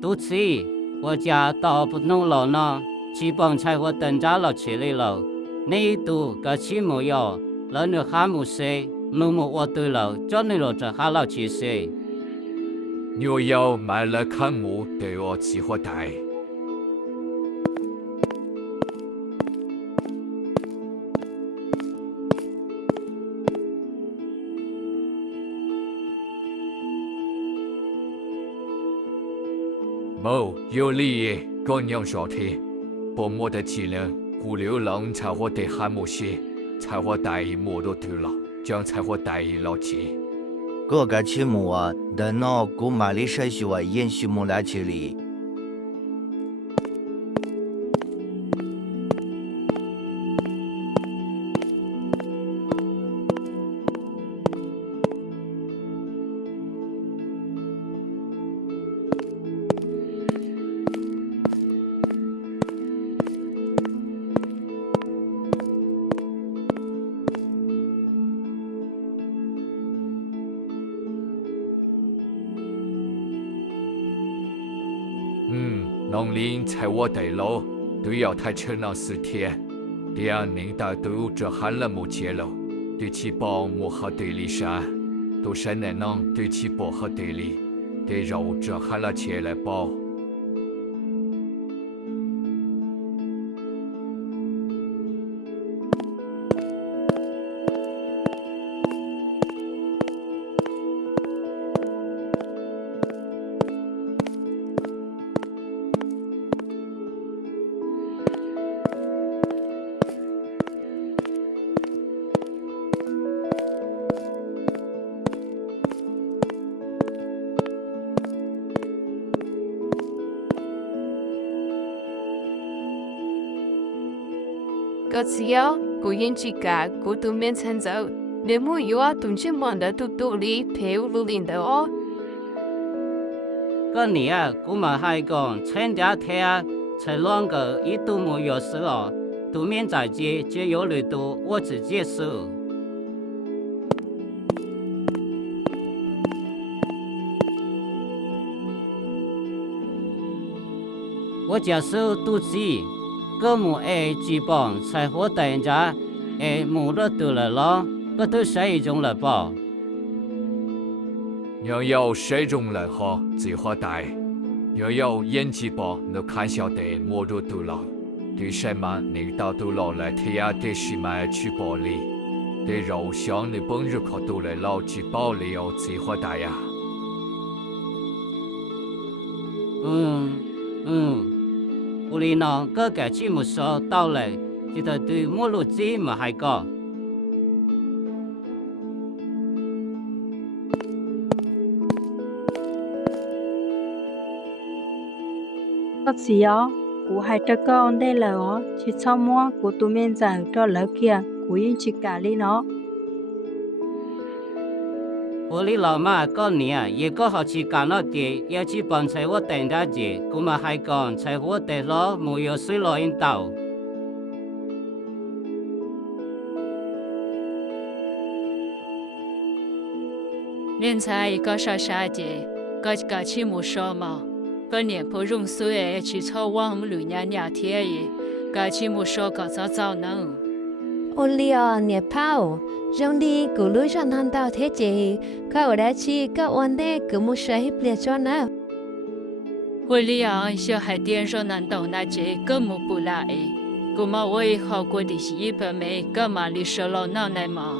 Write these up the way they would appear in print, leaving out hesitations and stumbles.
都此，我家到不弄了呢，基本才我等着了起来了。你都个起没有，了你还没谁，那么我对了，叫你了这还了去谁？我要买了看木对我计划带。冇有理耶，个娘说的，把我的技能古流浪才会得喊木些，才会带木都对了，这样才会带了去。个个起木啊，等那古马里山西话延续木来起里。农林才我对了，都要太成了4天，这样领导都这喊了木接了，对其保木好对里山，都是那能对其保好对里，得肉这喊了起来保。个只要古人之家，古都面成就，你们有啊，东西忙的都独立，陪我领导哦。个你啊，我们还讲前2天啊，才2个一都没有事了，都面在街就有绿度，我自己收。我家手肚子，个木基本才活等着，木了都了咯，个都是一种了吧？要有谁种来好计划带，要有演技吧，你看晓得么都都了，对什么领导都了来，他也得是买去保理，对肉香你本日可都来了去保理哦计划带呀。屋里呢，个个起木说到来，记得对木路子么还个。có gì ó cú hai trâu con đây là ó chỉ cho mua cú tụi mình giải cho lỡ kia cú yên chỉ cả đi nó 屋里老妈个你啊，也个好去干了的，要去帮菜我等着去，我们还讲菜我得了，没有水了引导。人才一个傻傻的，个起木说嘛，个年不容水去操往路娘天的，个起木说个早能。ô liò nè phao trong đi cứ lối chọn thằng tao thế chị các ở đây chi các vấn đề cứ một số hiệp liệt cho nó 我里啊，小孩点上难道那这根本不来，古嘛我也好过的是一般没，干嘛你说了脑袋嘛？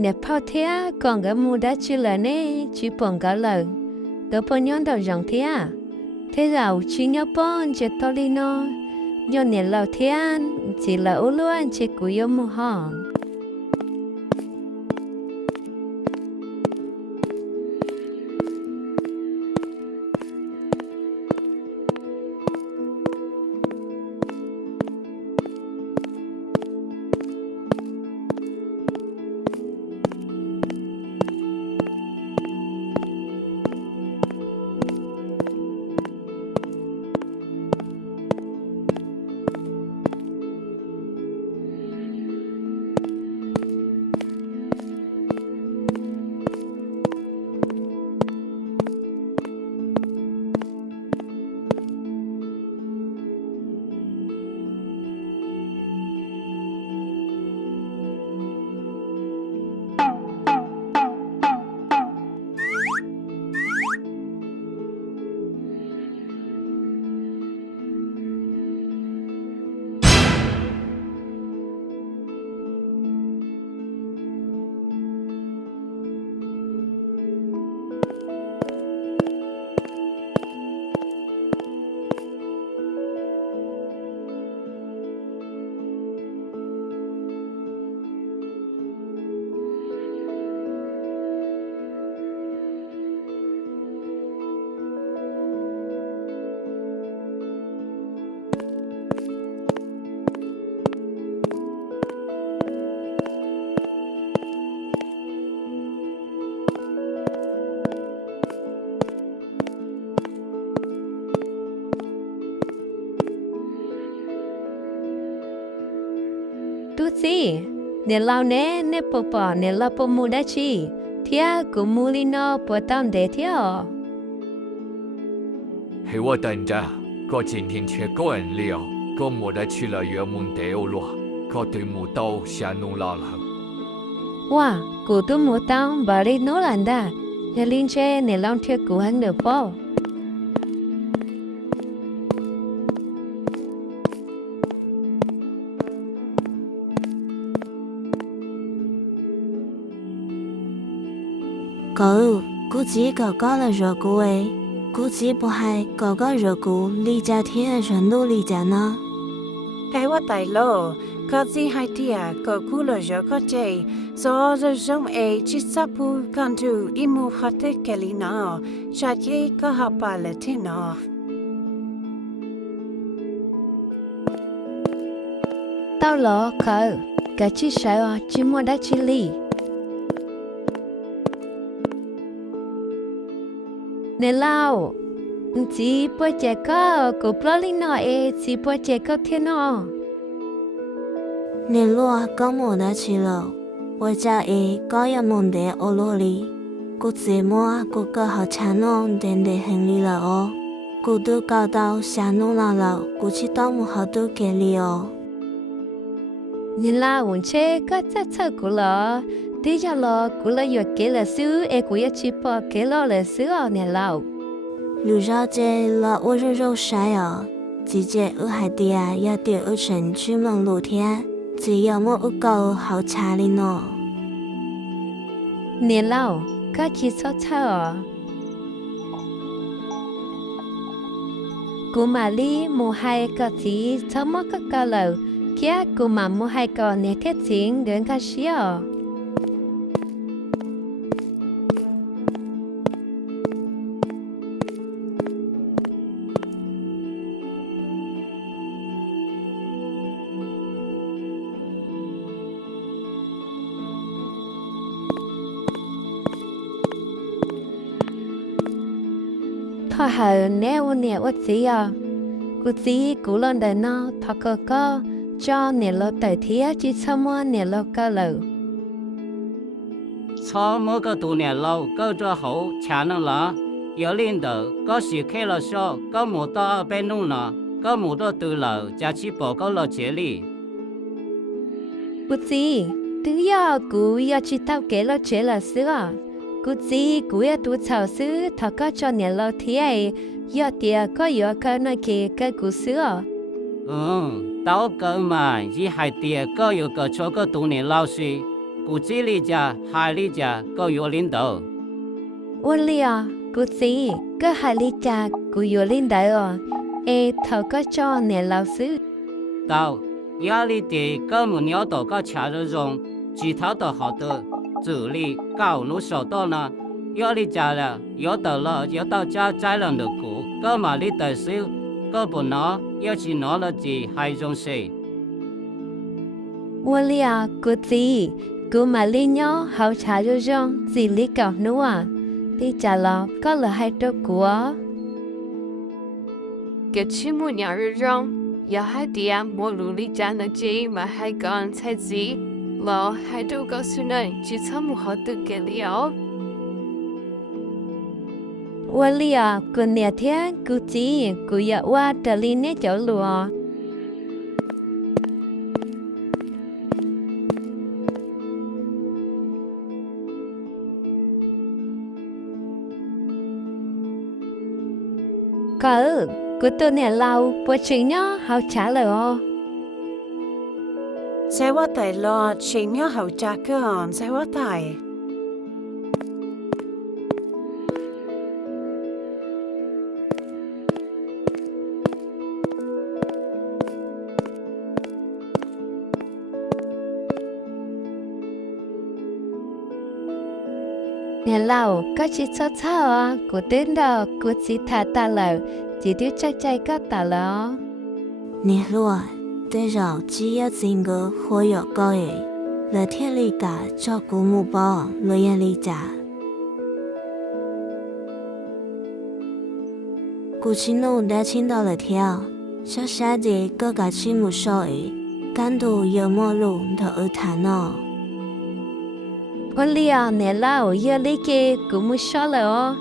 nè phao thế còn cái mù đã chỉ là nè chỉ bằng cả lời cái bao nhiêu đầu dòng thế nào chỉ nhớ bọn chỉ to đi nó nhớ nè lâu thế chỉ là ô luôn chỉ của yêu mù hòn tu gì nè lao nè bỏ nè lao bỏ mù đã chi thia của mù li nó bỏ tao để thia嘿，我等着，我今天却个人了，我没得去了原门得欧罗，我对木刀下弄老了。哇của tu mù tao bà đi nấu lần đã nhà linh che nè lao thia của hắn được bao cô chỉ có là rồi cô ấy cô chỉ bỏ hai có rồi cô lý gia thiên rồi đâu lý gia nó cáiว่าไตโลก็สิให้เที่ยก็คูโลจก็เจซอจะจงเอจิสัปูกันดูอิมูฮัตเตเคลินาชาเจก็หาปาเลทินาtao lo khờ cả chi sợ chỉ mua đã chi li nè lao chỉ bữa chạy có của Paulina chỉ bữa chạy có thiên nó你若跟我的去了我家也高要梦的欧罗里กู只摸กู个好强弄点的很厉了哦กู都搞到想弄了กู去到木好多给力哦nè lao chế có chắc chắc của lo tí cho lo của lo vừa kể là xứ của chỉ bỏ kể lo là xứ nè laoလူ绕街了我肉晒哦姐姐我海底要点我城去梦露天只要我我够好查理喏 nè lao có chỉ sót sao của mà li mua hai cái chỉ cho mất các cái lầu kia của mà mua hai cái nè thiết chính đến cái gì họ hờ nè nè gì cô gì cô lên đời nó thọ có cho nè lo tới thế chỉ sao mua nè lo cả lầu cho mỗi cái tụ nè lâu có cho hậu chả năng là有领导có sự khai là sao có một tao bên nông nọ có một tao từ lâu giá trị bảo có là chế lý cô gì tự do cô yêu chỉ tao kể lo chế là xưa cô gì cô yêu tu chào xứ thọ có cho nè lo thế yêu tiền có yêu cái nói cái cô xưa tao cơ mà chỉ hai tiền có yêu cái cho cái tụ nè lâu suy 古吉里家、海里家各有领导。我哩啊，古子个海里家古有领导哦，头个叫年老师，到压力的各门要到个车日中，其他的好多助理高路手到呢，压力家了，要到了要到家摘人的股，个嘛里的少，个不拿要去拿了的海中谁？我哩啊，古子古马里nhau hậu trả cho rong gì lý cọc nữa à, đi trả lo có là hai đứa của. Cái chim muốn nhà rồi rong, giờ hai tiệm mua lúa lý cha nó chỉ mà hai con thay gì, lo hai đứa có suy này chỉ cho một họ tự cái liao. 我哩啊，古年天古子古要挖的里呢走路啊。Cỡ, của tôi nè lâu, bữa chuyện nhá, họ trả lời ô. Sẽ quá tài lo, chuyện nhớ hậu trả cơ hòn, sẽ quá tài. Nè lâu, có chị cho sao à, của tên đó, của chị thả ta lâu, chị đưa chắc chạy có ta lâu. Nè lùa, tới rồi chỉ có tình ngờ khó有高诶，来天里cả cho cụ mù bò, lùi yên li trả. Cụ chính nụ đã chính đó là theo, cho xa gì có cả chi mù sọ ấy, căn đồ yêu mô lụ thở ở thả nọ. Con lia nè lâu, yêu lý kê, cũng muốn xó lời ô.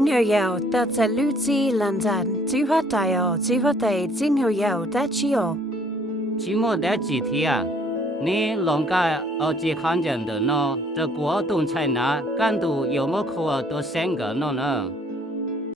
Nhiều giàu ta sẽ lưu chi lần dần, chỉ phát tài ở, chỉ phát tài chỉ nhiều giàu ta chỉ ở. Chỉ một đã chỉ thị à, nè lòng cái ở chỉ khán giả đó nó,这国东菜拿干度有么口啊都三个呢呢。